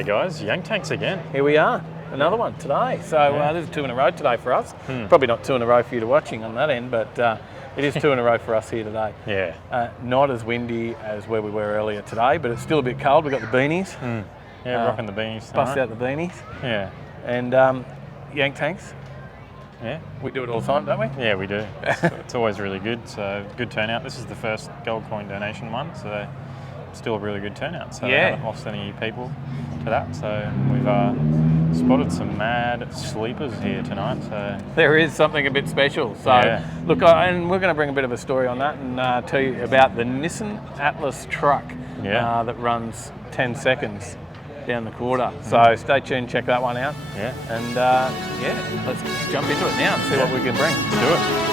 G'day guys, Yank Tanks again. Here we are, another one today. So there's 2 in a row today for us. Probably not 2 in a row for you to watching on that end, but it is 2 in a row for us here today. Yeah. Not as windy as where we were earlier today, but it's still a bit cold. We've got the beanies. Yeah, rocking the beanies. Bust out the beanies. Yeah. And Yank Tanks. Yeah. We do it all the time, don't we? Yeah, we do. It's always really good, so good turnout. This is the first gold coin donation one, so still a really good turnout. So I haven't lost any people to that. So we've spotted some mad sleepers here tonight. So there is something a bit special. So look, and we're going to bring a bit of a story on that and tell you about the Nissan Atlas truck that runs 10 seconds down the quarter. So stay tuned, check that one out. Yeah. And let's jump into it now and see what we can bring. Let's do it.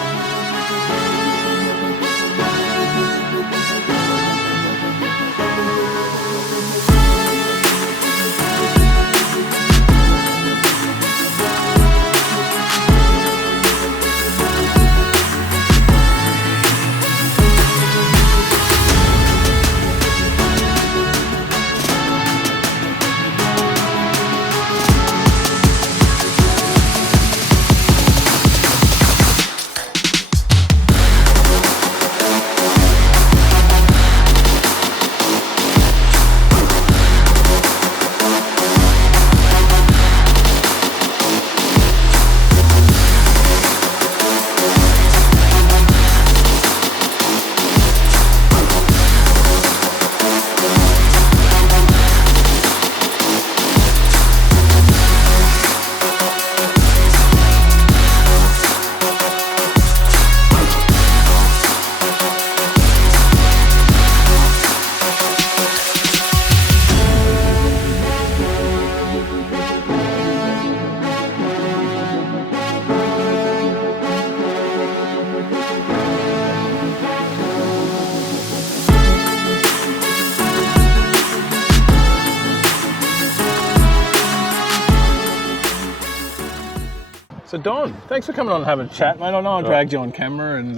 So Don, thanks for coming on and having a chat, mate. I know I dragged you on camera and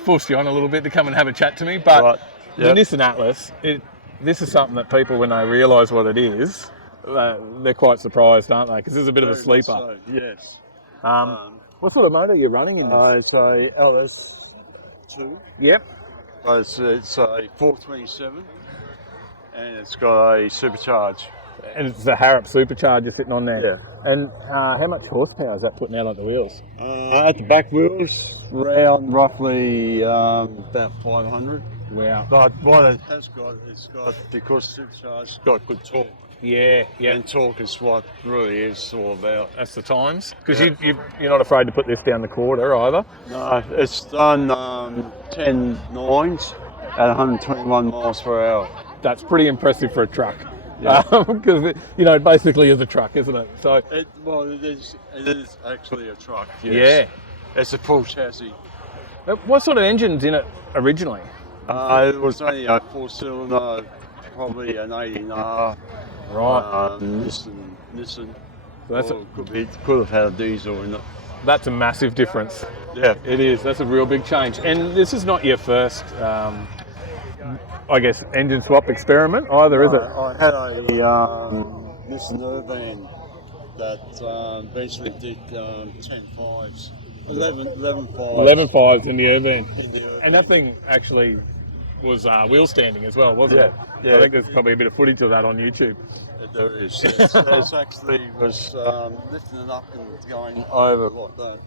forced you on a little bit to come and have a chat to me, but the Nissan Atlas, this is something that people, when they realise what it is, they're quite surprised, aren't they? Because this is a bit of a sleeper. So, yes. What sort of motor are you running in there? It's a LS2. Yep. It's a 427, and it's got a supercharged. And it's a Harrop supercharger sitting on there. Yeah. And how much horsepower is that putting out on the wheels? At the back wheels, around roughly about 500. Wow. But what it has got, because supercharged, got good torque. Yeah. And torque is what really is all about. That's the times. Because you're not afraid to put this down the quarter either? No, it's done 10 nines at 121 miles per hour. That's pretty impressive for a truck. Because it basically is a truck, isn't it? So it is actually a truck. Yes. Yeah, it's a full chassis. What sort of engine's in it originally? It was only a 4-cylinder, probably an 18R. Right. Nissan. So could have had a diesel in it. That's a massive difference. Yeah, it is. That's a real big change. And this is not your first. I guess engine swap experiment either, is it? I had a Nissan Urban that basically did 10.5s, 11.5s. 11.5s in the Urban. And that thing actually was wheel standing as well, wasn't it? Yeah. I think there's probably a bit of footage of that on YouTube. There is. It actually was lifting it up and going over like that.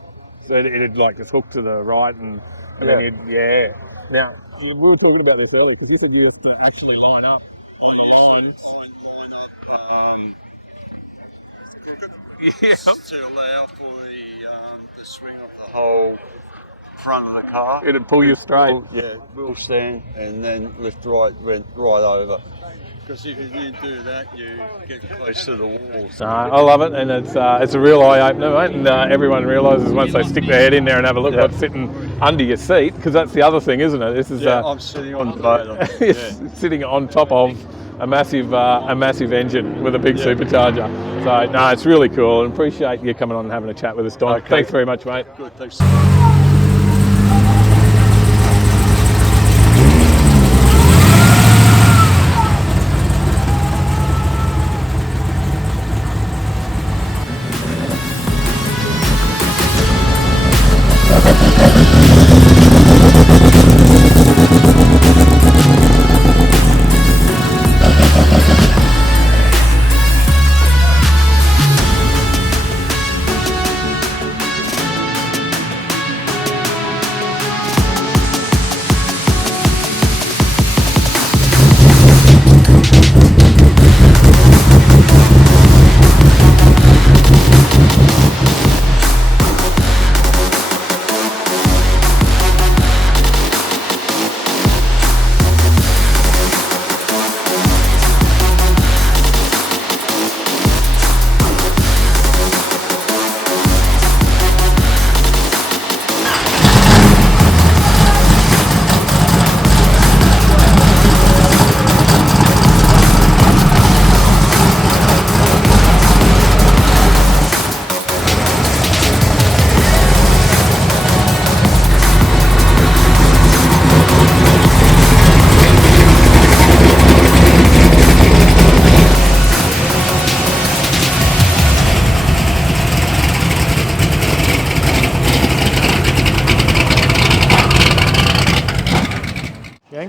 So it'd like just hook to the right and then Now, we were talking about this earlier because you said you have to actually line up on the line. Line up to allow for the swing of the whole front of the car. It'd pull you straight. Wheel stand and then lift right over. Because if you didn't do that, you get close to the wall. I love it, and it's a real eye opener, mate. And everyone realises once they stick their head in there and have a look what's sitting under your seat, because that's the other thing, isn't it? This is I'm sitting on the boat. Sitting on top of a massive engine with a big supercharger. So no, it's really cool, and appreciate you coming on and having a chat with us, Don. Okay. Thanks very much, mate. Good, thanks.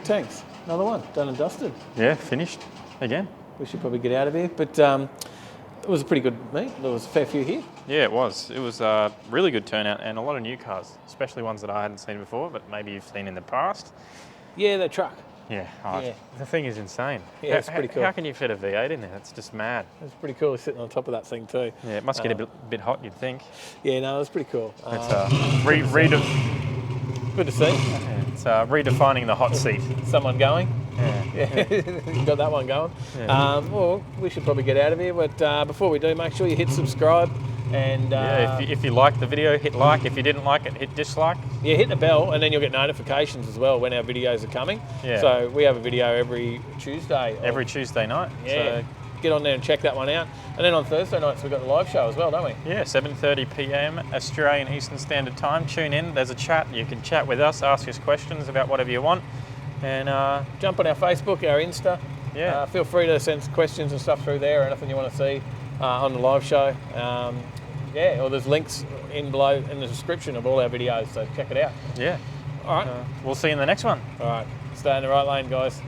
Yank Tanks. Another one, done and dusted. Yeah, finished again. We should probably get out of here, but it was a pretty good meet. There was a fair few here. Yeah, it was. It was a really good turnout and a lot of new cars, especially ones that I hadn't seen before, but maybe you've seen in the past. Yeah, the truck. Yeah, Yeah. The thing is insane. Yeah, it's pretty cool. How can you fit a V8 in there? It's just mad. It's pretty cool sitting on top of that thing too. Yeah, it must get a bit hot, you'd think. Yeah, no, it was pretty cool. It's Good to see. it's redefining the hot seat. Someone going. Yeah. You got that one going. Yeah. Well, we should probably get out of here, but before we do, make sure you hit subscribe. And if you liked the video, hit like. If you didn't like it, hit dislike. Yeah, hit the bell, and then you'll get notifications as well when our videos are coming. Yeah. So we have a video every Tuesday. Every Tuesday night. Yeah. So, get on there and check that one out. And then on Thursday nights we've got the live show as well, don't we? yeah, 7:30 p.m. Australian Eastern Standard Time. Tune in. There's a chat. You can chat with us, ask us questions about whatever you want, and jump on our Facebook, our Insta. Yeah. Feel free to send questions and stuff through there, or anything you want to see on the live show. Yeah, or there's links in below in the description of all our videos, so check it out. Yeah. All right. We'll see you in the next one. All right. Stay in the right lane, guys.